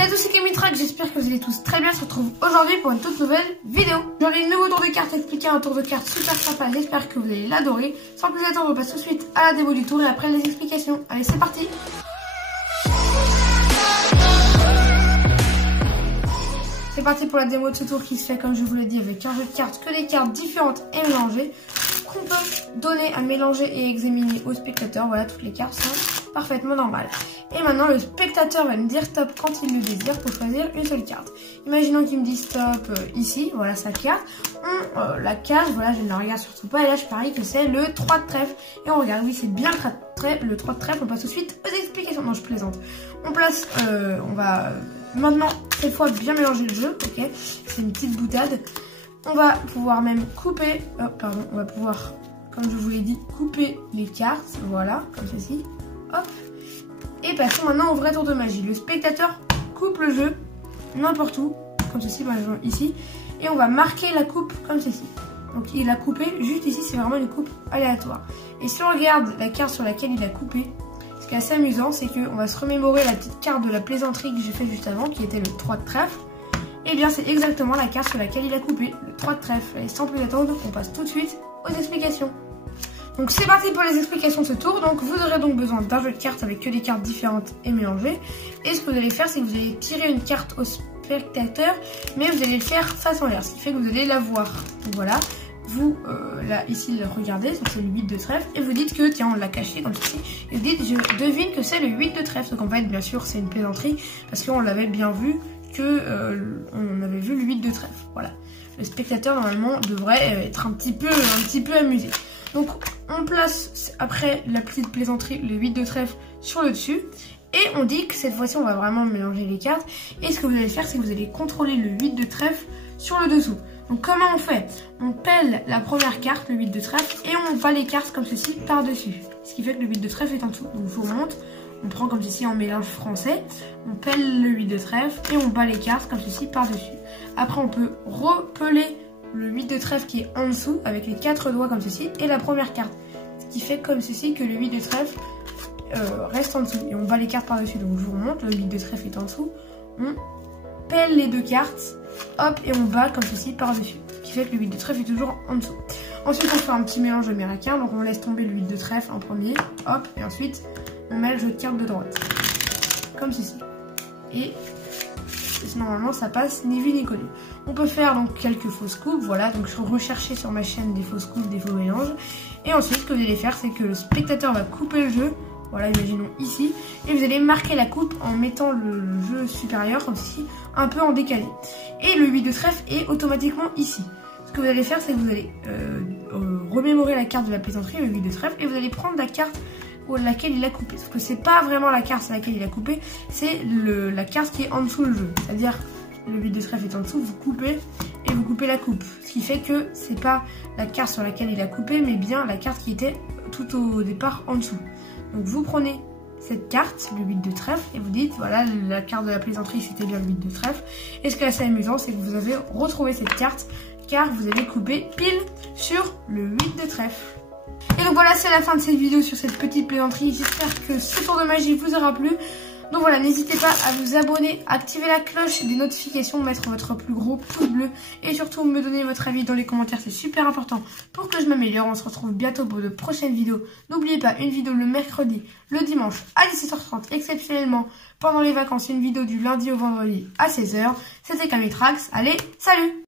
Salut à tous, c'est Kamitrax, j'espère que vous allez tous très bien. On se retrouve aujourd'hui pour une toute nouvelle vidéo. J'aurai un nouveau tour de cartes expliqué, un tour de cartes super sympa, j'espère que vous allez l'adorer. Sans plus attendre, on passe tout de suite à la démo du tour et après les explications. Allez, c'est parti. C'est parti pour la démo de ce tour qui se fait, comme je vous l'ai dit, avec un jeu de cartes, que des cartes différentes et mélangées, qu'on peut donner à mélanger et examiner au spectateur. Voilà, toutes les cartes sont parfaitement normales. Et maintenant, le spectateur va me dire stop quand il le désire pour choisir une seule carte. Imaginons qu'il me dit stop ici, voilà sa carte. On la cache, voilà, je ne la regarde surtout pas. Et là, je parie que c'est le 3 de trèfle. Et on regarde, oui, c'est bien le 3 de trèfle. On passe tout de suite aux explications. Non, je plaisante. On place, on va maintenant, cette fois, bien mélanger le jeu. Ok, c'est une petite boutade. On va pouvoir même couper, on va pouvoir, comme je vous l'ai dit, couper les cartes, voilà, comme ceci, hop. Et passons maintenant au vrai tour de magie. Le spectateur coupe le jeu n'importe où, comme ceci, par exemple ici, et on va marquer la coupe comme ceci. Donc il a coupé, juste ici, c'est vraiment une coupe aléatoire. Et si on regarde la carte sur laquelle il a coupé, ce qui est assez amusant, c'est qu'on va se remémorer la petite carte de la plaisanterie que j'ai fait juste avant, qui était le 3 de trèfle. Et bien c'est exactement la carte sur laquelle il a coupé, le 3 de trèfle. Et sans plus attendre, on passe tout de suite aux explications. Donc c'est parti pour les explications de ce tour. Donc vous aurez donc besoin d'un jeu de cartes avec que des cartes différentes et mélangées. Et ce que vous allez faire, c'est que vous allez tirer une carte au spectateur, mais vous allez le faire face en l'air, ce qui fait que vous allez la voir. Donc voilà, vous là ici le regardez, donc c'est le 8 de trèfle, et vous dites que tiens on l'a caché comme ceci, et vous dites je devine que c'est le 8 de trèfle. Donc en fait bien sûr c'est une plaisanterie parce qu'on l'avait bien vu que on avait vu le 8 de trèfle. Voilà, le spectateur normalement devrait être un petit peu amusé. Donc on place après la petite plaisanterie le 8 de trèfle sur le dessus. Et on dit que cette fois-ci on va vraiment mélanger les cartes. Et ce que vous allez faire, c'est que vous allez contrôler le 8 de trèfle sur le dessous. Donc comment on fait? On pèle la première carte, le 8 de trèfle, et on bat les cartes comme ceci par-dessus. Ce qui fait que le 8 de trèfle est en dessous. Donc je vous remonte. On prend comme ceci en mélange français, on pèle le 8 de trèfle et on bat les cartes comme ceci par-dessus. Après on peut repeler le 8 de trèfle qui est en dessous avec les 4 doigts comme ceci et la première carte. Ce qui fait comme ceci que le 8 de trèfle reste en dessous et on bat les cartes par-dessus. Donc je vous remonte, le 8 de trèfle est en dessous, on pèle les deux cartes, hop, et on bat comme ceci par-dessus. Ce qui fait que le 8 de trèfle est toujours en dessous. Ensuite on fait un petit mélange américain, donc on laisse tomber le 8 de trèfle en premier, hop, et ensuite on met le jeu de cartes de droite, comme ceci. Et normalement ça passe ni vu ni connu. On peut faire donc quelques fausses coupes, voilà, donc je rechercher sur ma chaîne des fausses coupes, des faux mélanges. Et ensuite ce que vous allez faire, c'est que le spectateur va couper le jeu, voilà, imaginons ici, et vous allez marquer la coupe en mettant le jeu supérieur, comme ceci, un peu en décalé. Et le 8 de trèfle est automatiquement ici. Ce que vous allez faire, c'est que vous allez remémorer la carte de la plaisanterie, le 8 de trèfle, et vous allez prendre la carte laquelle il a coupé. Sauf que c'est pas vraiment la carte sur laquelle il a coupé, c'est la carte qui est en dessous le jeu. C'est-à-dire, le 8 de trèfle est en dessous, vous coupez et vous coupez la coupe. Ce qui fait que c'est pas la carte sur laquelle il a coupé, mais bien la carte qui était tout au départ en dessous. Donc vous prenez cette carte, le 8 de trèfle, et vous dites, voilà, la carte de la plaisanterie c'était bien le 8 de trèfle. Et ce qui est assez amusant, c'est que vous avez retrouvé cette carte, car vous avez coupé pile sur le 8 de trèfle. Et donc voilà, c'est la fin de cette vidéo sur cette petite plaisanterie. J'espère que ce tour de magie vous aura plu. Donc voilà, n'hésitez pas à vous abonner, activer la cloche des notifications, mettre votre plus gros pouce bleu et surtout me donner votre avis dans les commentaires, c'est super important pour que je m'améliore. On se retrouve bientôt pour de prochaines vidéos. N'oubliez pas, une vidéo le mercredi, le dimanche à 17h30, exceptionnellement pendant les vacances, une vidéo du lundi au vendredi à 16h. C'était Kamitrax, allez, salut!